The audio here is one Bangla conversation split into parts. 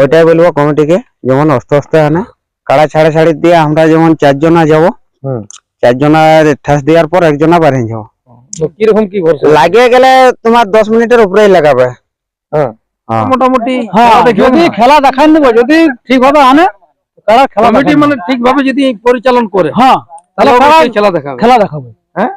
ওইটাই বলবো কমিটিকে, যেমন আস্তে আস্তে আনে কাড়া ছাড়া ছাড়ি দিয়ে আমরা যেমন 4 জনা যাবো, 4 জনার ঠাস দেওয়ার পর একজনা বাড়ি যাবো। কিরকম কি ভরসা লাগিয়ে গেলে তোমার 10 মিনিটের উপরেই লাগাবে। মোটামুটি যদি খেলা দেখান দেবো, যদি ঠিকভাবে আনে তারা খেলা কমিটি মানে ঠিকভাবে যদি পরিচালন করে তাহলে অবশ্যই খেলা দেখাবো। হ্যাঁ,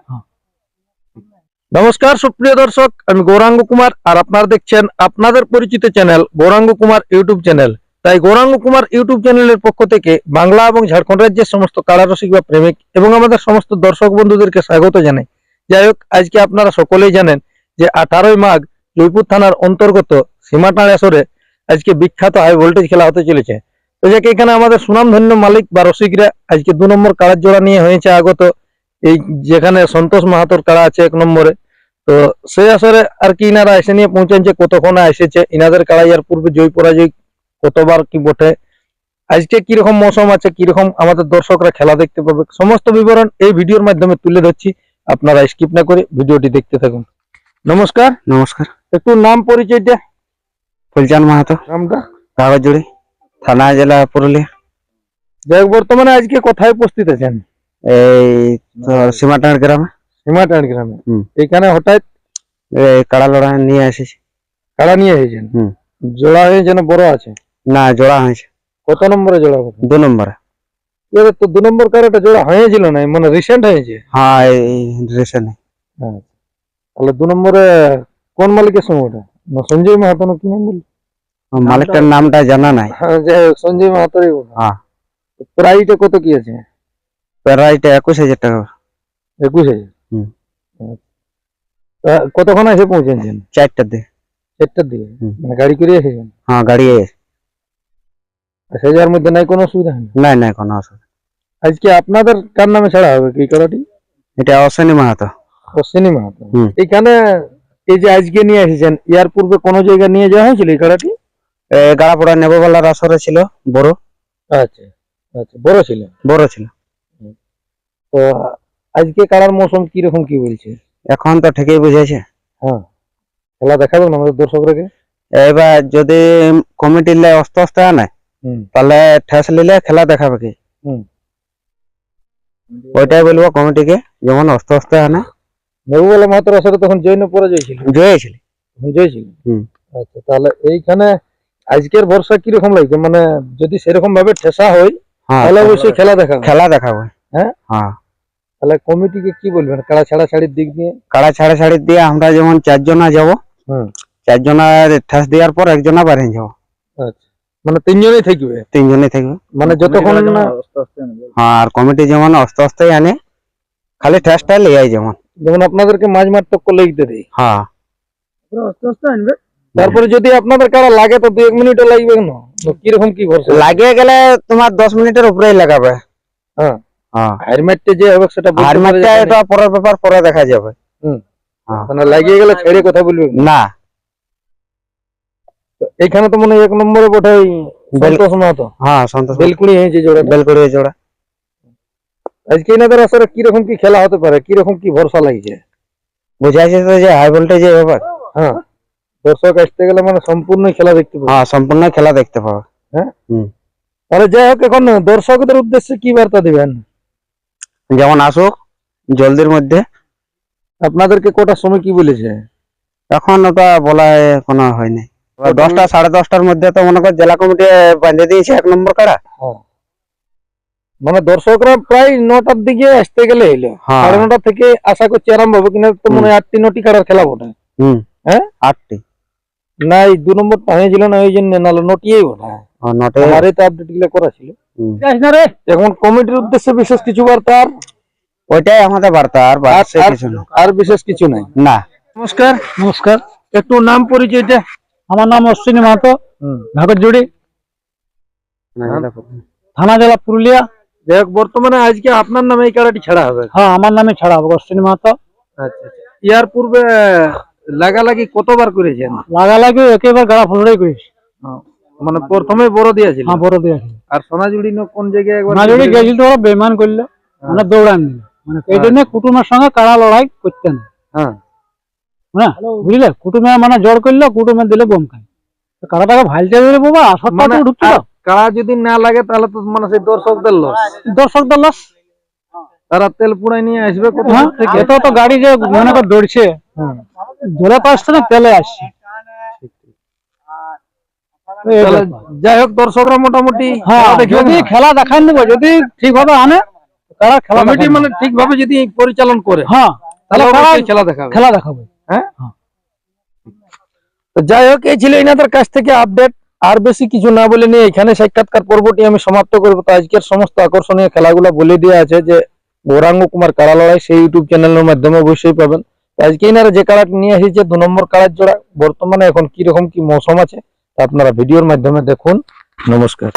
নমস্কার সুপ্রিয় দর্শক, আমি গৌরাঙ্গ কুমার আর আপনারা দেখছেন আপনাদের পরিচিত channel Gauranga Kumar YouTube channel. তাই গৌরাঙ্গ কুমার ইউটিউব চ্যানেলের পক্ষ থেকে বাংলা এবং ঝাড়খণ্ড রাজ্যের সমস্ত কাড়া রসিক বা প্রেমিক এবং আমাদের সমস্ত দর্শক বন্ধুদেরকে স্বাগত জানাই। যাই হোক, আজকে আপনারা সকলেই জানেন যে 18ই মাঘ জয়পুর থানার অন্তর্গত সীমাটাঁড় আসরে আজকে বিখ্যাত হাই ভোল্টেজ খেলা হতে চলেছে। তো যাকে এখানে আমাদের সুনামধন্য মালিক বা রসিকরা আজকে 2 নম্বর কাড়ার জোড়া নিয়ে হয়েছে আগত, এই যেখানে সন্তোষ মাহাতোর কাড়া আছে 1 নম্বরে। তো সেই আসরে আর কি ইনারা এসে নিয়ে পৌঁছাচ্ছে, কতক্ষণ এসেছে, ইনাদের কাড়াই আর পূর্বে জয় পরাজয় কতবার কি বটে, আজকে কিরকম মৌসুম আছে, কিরকম আমাদের দর্শকরা খেলা দেখতে পাবে, সমস্ত বিবরণ এই ভিডিওর মাধ্যমে তুলে ধরছি। আপনারা স্কিপ না করে ভিডিওটি দেখতে থাকুন। নমস্কার। নমস্কার। একটু নাম পরিচয়টা। ফুলচাঁদ মাহাতো, নামটা? কাগজজুড়ি, থানা জেলা পুরুলিয়া। যাই হোক, বর্তমানে আজকে কোথায় উপস্থিত আছেন? এই তো সীমাটাঁড় গ্রামে। সীমাটাঁড় গ্রামে। এখানে হঠাৎ কাড়া লড়াই নিয়ে এসেছি। কাড়া নিয়ে এসেছেন? জোড়া হয়েছে না বড় আছে? না, জোড়া হয়েছে। কত নম্বরে জোড়া? 2 নম্বরে। এবার তো 2 নম্বর কাড়াটা জোড়া হয়েছিল না, মানে রিসেন্ট হয়েছে? হ্যাঁ, এই রিসেন্ট। তাহলে 2 নম্বরে কোন মালিকের সঙ্গে ওটা? না সঞ্জয় মাহাতো না কি নাম বলি? মালিকটার নামটা জানা নাই। যাই হোক, সঞ্জয় মাহাতোরই। হ্যাঁ। প্রাইসটা কত কি আছে? প্রাইসটা 21,000 টাকা। 21,000। কতক্ষণ এসে পৌঁছেছেন? 4টার দিকে। 4টার দিকে? মানে গাড়ি করে এসেছেন? হ্যাঁ, গাড়ি এসে। সে যার মধ্যে নাই কোনো অসুবিধা? নাই নাই, কোনো অসুবিধা। আজকে আপনাদের কার নামে ছাড়া হবে কি কাড়াটি? এটা অশ্বিনী মাহাতো। অশ্বিনী মাহাতো। এখানে এই যে আজকে নিয়ে এসেছেন, ইয়ার পূর্বে কোনো জায়গায় নিয়ে যাওয়া হয়েছিল এই কাড়াটি? গাড়াপড়া নেববেলার আসরে ছিল বড়। আচ্ছা আচ্ছা, বড় ছিল। বড় ছিল। তো আজকে কাড়ার মৌসুম কিরকম কি বলছে? এখন তো ঠিকই বুঝেছে। হ্যাঁ, খেলা দেখাবেন আমাদের দর্শকরাকে? এবার যদি কমিটির লাই অস্তে আস্তে আনে তাহলে ঠেস নিলে খেলা দেখাবে কি। ওইটাই বলবো কমিটিকে, যেমন আস্তে আস্তে আনে। নেবুবেলা মাহাতোর আসরে তখন জয় না পরাজয় ছিল? জয় ছিল। জয় ছিল। আচ্ছা, তাহলে এইখানে আজকের ভরসা কিরকম লাগছে? মানে যদি সেরকম ভাবে ঠেসা হয় তাহলে অবশ্যই খেলা দেখাবে। খেলা দেখাবে। হ্যাঁ হ্যাঁ। তাহলে কমিটিকে কি বলবেন কাড়া ছাড়া ছাড়ির দিক দিয়ে? কাড়া ছাড়া ছাড়ি দিয়ে আমরা যেমন 4 জনা যাবো, 4 জনার ঠাস দেওয়ার পর একজনা বাড়ি যাবো। আচ্ছা, মানে 3 জনই থাকবে? 3 জনই থাকবে। মানে যতক্ষণ না। হ্যাঁ, আর কমিটি যেমন আস্তে আস্তে আনে, খালি ঠেসটা লিয়াই যেমন আপনাদেরকে মাঝ মাঠ টক্কর লাগতে দেয়। হ্যাঁ, আস্তে আস্তে আনবে। তারপরে যদি আপনাদের কারা লাগে তো 2-1 মিনিটও লাগবে না? কিরকম কি ভরসা? লাগিয়ে গেলে তোমার 10 মিনিটের উপরেই লাগাবে। হ্যাঁ হ্যাঁ। হার ম্যাচটা যে হবে সেটা হার ম্যাচটা এটা পরের ব্যাপার, পরে দেখা যাবে। মানে লাগিয়ে গেলে ছেড়ে কথা বলবে না। এখানে তো মনে হয় 1 নম্বরে বটে সন্তোষ মাহাতো। হ্যাঁ, সন্তোষ। বেলকুড়ি হয়েছে জোড়া। বেলকুড়ি জোড়া। আজকে এনাদের আসলে কিরকম কি খেলা হতে পারে, কিরকম কি ভরসা লাগছে? বুঝাইছে তো যে হাই ভোল্টেজের ব্যাপার। হ্যাঁ, দর্শক আসতে গেলে মানে সম্পূর্ণ খেলা দেখতে পাবে। হ্যাঁ, সম্পূর্ণ খেলা দেখতে পাবে। হ্যাঁ। তাহলে যাই হোক, এখন দর্শকদের উদ্দেশ্যে কি বার্তা দিবেন? যেমন আসুক জলদির মধ্যে। আপনাদেরকে কটার সময় কি বলেছে? এখন ওটা বলা কোনো হয়নি। 10টা 10:30টার মধ্যে তো মনে কর জেলা কমিটি বাঁধে দিয়েছে 1 নম্বর কাড়া। মানে দর্শকরা প্রায় 9টার দিকে আসতে গেলে এলো। 9:30 থেকে আশা করছি আরম্ভ হবে, কিন্তু তো মনে হয় 8টি-9টি কাড়ার খেলা বটে। হ্যাঁ, 8টি না, এই 2 নম্বরটা হয়েছিল না, ওই জন্য নাহলে 9টিই বটে। আমারই তো আপডেট গুলো করা ছিল। এখন কমিটির উদ্দেশ্যে বিশেষ কিছু বার্তা? ওইটাই আমাদের বার্তা, আর বিশেষ কিছু নাই। না। নমস্কার। নমস্কার। একটু নাম পরিচয়টা। আমার নাম অশ্বিনী মাহাতো, কাগজজুড়ি, থানা জেলা পুরুলিয়া। যাই হোক, বর্তমানে আজকে আপনার নামে এই কাড়াটি ছাড়া হবে? হ্যাঁ, আমার নামে ছাড়া হবে, অশ্বিনী মাহাতো। আচ্ছা, ইয়ার পূর্বে লাগালাগি কতবার করেছেন? লাগালাগি একেবারে গাড়া ফুলড়াই করেছি। মানে প্রথমে বড় দিয়েছিল? হ্যাঁ, বড় দিয়েছিল। আর সোনাঝুড়ি কোন জায়গায়? সোনাঝুড়ি গেছিল তো, বেমান করলো, মানে দৌড়ান দিল, মানে এই জন্য কুটুমের সঙ্গে কাড়া লড়াই করতে না। হ্যাঁ, বুঝলে, কুটুমে মানে জোর করলো, কুটুমে দিলে বোম খায়। কাড়াটাকে ভালতে দেবে বাবা, আসরটা মানে তো ঢুকছে আর না। কাড়া যদি না লাগে তাহলে তো মানে সেই দর্শকদের লস, দর্শকদের লস। তারা তেল পুড়াই নিয়ে আসবে কোথা থেকে। এত তো গাড়ি যে মনে কর দৌড়ছে, হুম। জলে তো আসছে না, তেলে আসছে। এই তাহলে ব্যাপার। যাই হোক দর্শকরা মোটামুটি হ্যাঁ, খেলা দেখবে যদি না। খেলা দেখান দেবো, যদি ঠিকভাবে আনে তারা খেলা কমিটি দেখান মানে দেবে। ঠিকভাবে যদি পরিচালন করে হ্যাঁ, তাহলে তাহলে অবশ্যই খেলা দেখাবে। খেলা দেখাবো। হ্যাঁ। তো যাই হোক এই ছিল এনাদের কাছ থেকে আপডেট। আর বেশি কিছু না বলে নিয়ে এখানে সাক্ষাৎকার পর্বটি আমি সমাপ্ত করবো। তো আজকের সমস্ত আকর্ষণীয় খেলাগুলো বলে দেওয়া আছে যে গৌরাঙ্গ কুমার কাড়া লড়াই, সেই ইউটিউব চ্যানেলের মাধ্যমে অবশ্যই পাবেন। তো আজকে এনারা যে কাড়াটি নিয়ে এসেছে 2 নম্বর কাড়ার জোড়া, বর্তমানে এখন কি রকম কি মৌসুম আছে তা আপনারা ভিডিওর মাধ্যমে দেখুন। নমস্কার।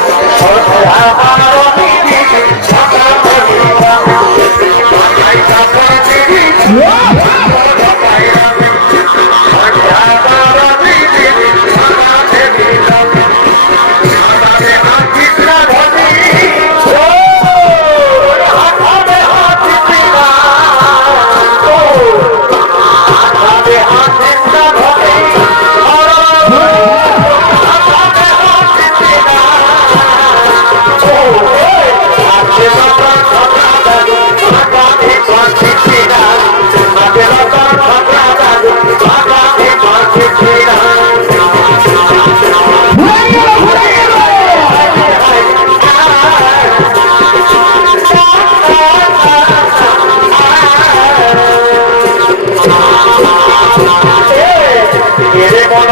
Quiere con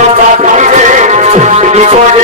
los